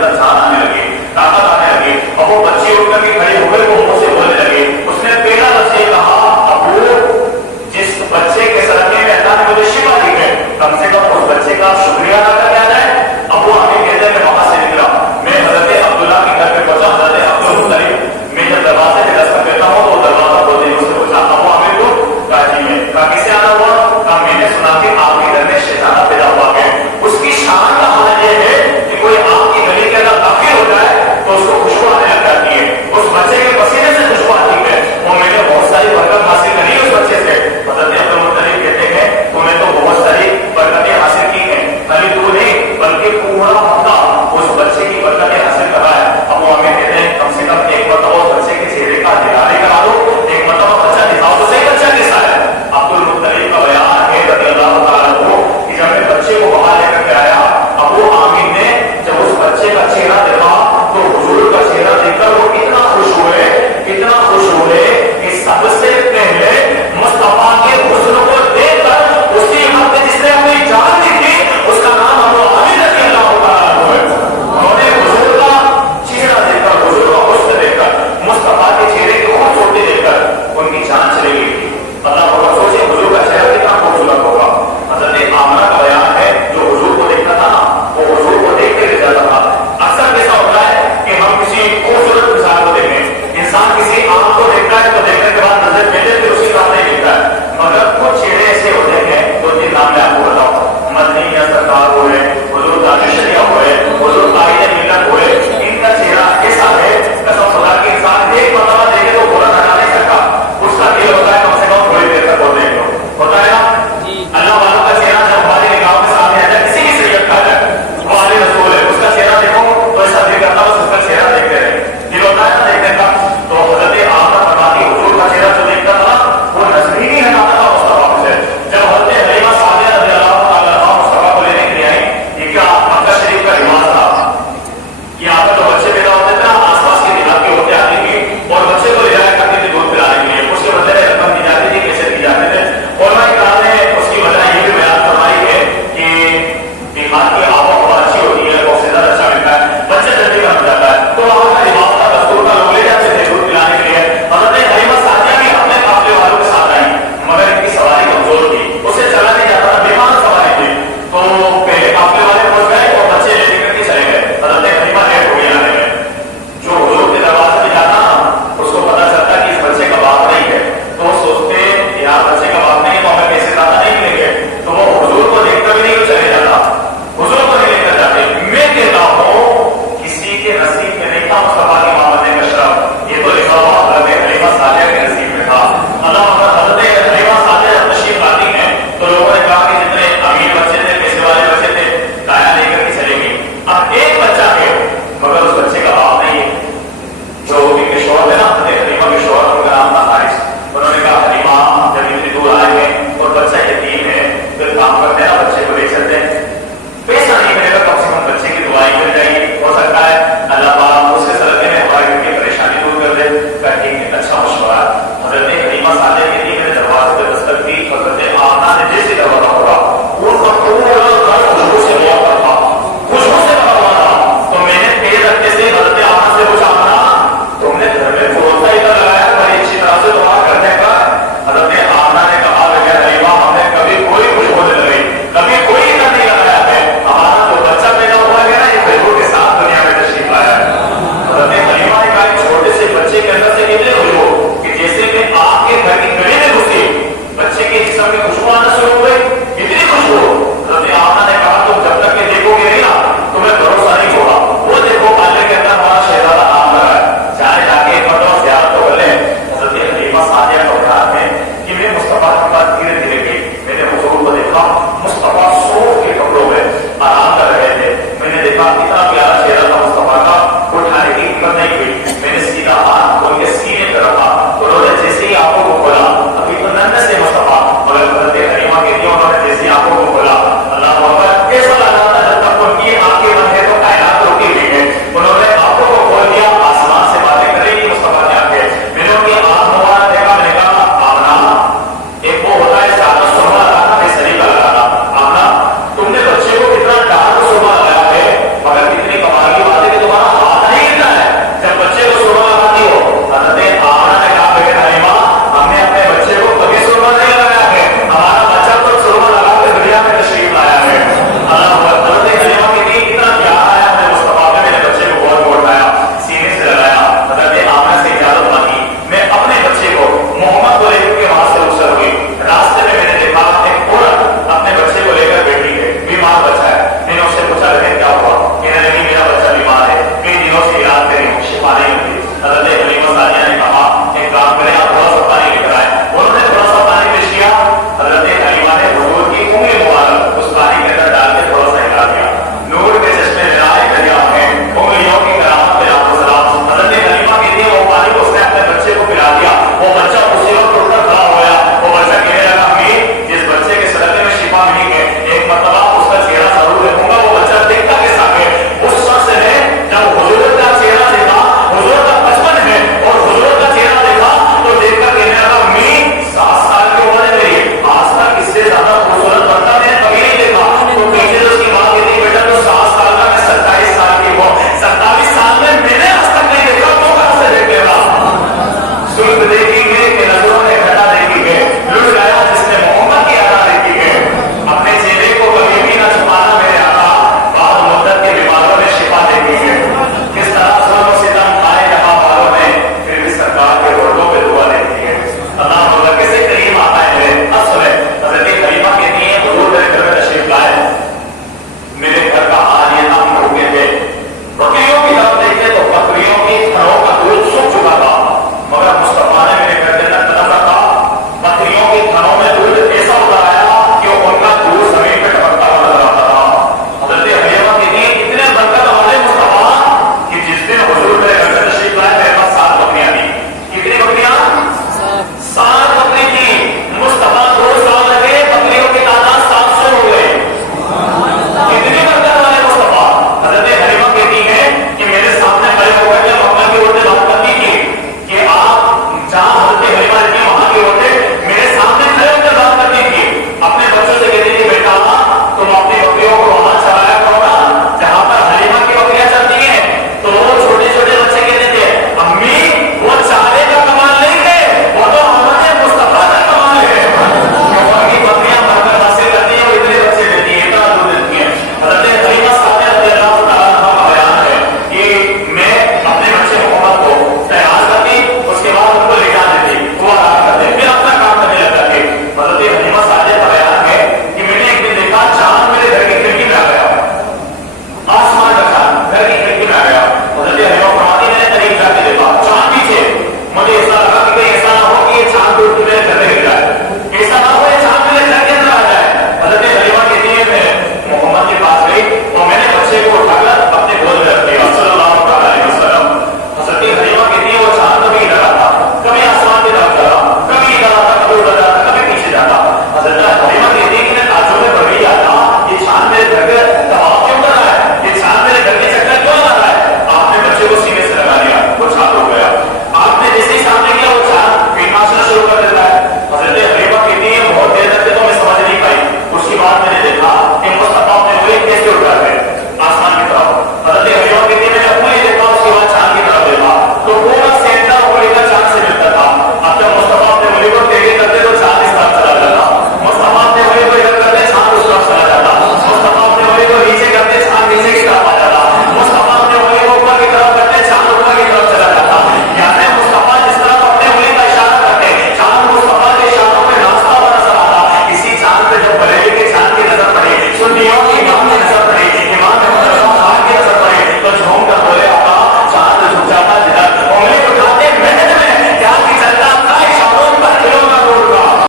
اندر جان آنے لگی، طاقت آنے لگی، اور وہ بچے اٹھ کر کے کھڑے ہو گئے، وہ منہ سے بولنے لگے. اس نے پہلا لفظ یہ کہا، ابو جس بچے کے صدقے میں اللہ نے مجھے شفا دی ہے، کم سے کم اس بچے کا شکریہ ادا کر دیا جائے. ابو آمین کہتے ہیں میں وہاں سے نکلا، میں حضرت عبداللہ کے گھر پہ پہنچا. حضرت عبدالمطلب میں جب دروازے پہ دستک دیتا ہوں تو دروازہ کھولتے ہی اس سے پوچھا ابو عامر کو کہا جی میں. کہا کسے آنا ہوا؟ کہا میں نے سنا کہ آپ کے گھر میں شہزادہ پیدا ہوا ہے. اس کی شان کا حال یہ ہے کہ کوئی آپ کی گلی کے اندر داخل ہو جائے تو اس کو خوشبو آنے لگ جاتی ہے، اس بچے کے پسینے سے خوشبو آتی ہے، اور میں نے بہت ساری برکت حاصل کری اس بچے سے. حضرت عبدالمطلب کہتے ہیں تو میں تو بہت ساری برکتیں حاصل کی ہیں، خالی تو نہیں بلکہ پورا مکہ اس بچے کی برکتیں حاصل کرا ہے. ابو عامر کہتے ہیں کم سے کم ایک مرتبہ اس بچے کے چہرے کا دیدار کرا دو، ایک مرتبہ بچہ دکھاؤ تو صحیح بچہ کیسا ہے. عبدالمطلب کا بیان ہے رضی اللہ تعالیٰ عنہ کہ جب میں بچے کو باہر لے کر کے آیا، ابو عامر نے جب اس بچے کا چہرہ دیکھا تو حضور کا چہرہ دیکھ کر وہ اتنا خوش ہوئے کہ سب سے پہلے مصطفیٰ کے حسن کو دیکھ کر اسی وقت جس نے اپنی جان دی تھی اس کا نام ابو عامر رضی اللہ تعالیٰ عنہ ہے. انہوں نے حضور کا چہرہ دیکھ کر، حضور کا حسن دیکھ کر، مصطفیٰ کے چہرے کی خوبصورتی دیکھ کر ان کی جان چلی گئی. اللہ ہوگا سوچے حضور کا چہرہ کتنا خوبصورت ہوگا. حضرت آمنہ کا بیان ہے جو حضور کو دیکھتا تھا نا وہ حضور کو دیکھتے رہ جاتا تھا. اکثر ایسا ہوتا ہے کہ ہم کسی خوبصورت مثال کو دیکھیں، انسان کسی آم کو دیکھتا ہے تو دیکھنے کے بعد نظر پہلے پھر اسی طرح نہیں دیکھتا ہے، مگر کچھ چہرے ایسے ہوتے ہیں. دو تین نام میں آپ کو بتاؤں، مدنی یا سرکار ہوئے، حضور دانشریہ ہوئے، حضور قائد ملت ہوئے، ان کا چہرہ ایسا ہے قسم خدا کہ انسان ایک مرتبہ دیکھے تو پورا ہٹا نہیں سکتا. اس کا دل ہوتا ہے کم سے کم تھوڑی دیر تک وہ دیکھ لو، ہوتا ہے نا. اللہ والوں کا چہرہ جب ہماری نگاہوں کے سامنے آ جائے، کسی کی سیرت کا جائے، وہ عالی رسول ہے، اس کا چہرہ دیکھو تو ایسا دل کرتا بس اس کا چہرہ دیکھتے رہے، دل ہوتا ہے نا دیکھنے کا. تو حضرت آمنہ فرماتی حضور کا چہرہ جو دیکھتا تھا وہ نظر ہی نہیں ہٹاتا تھا مصطفیٰ سے. جب حضرت حلیمہ سعدیہ رضی اللہ تعالیٰ عنہا مصطفیٰ کو لینے کے لیے آئی، یہ کیا مکہ شریف کا رواج تھا کہ آپ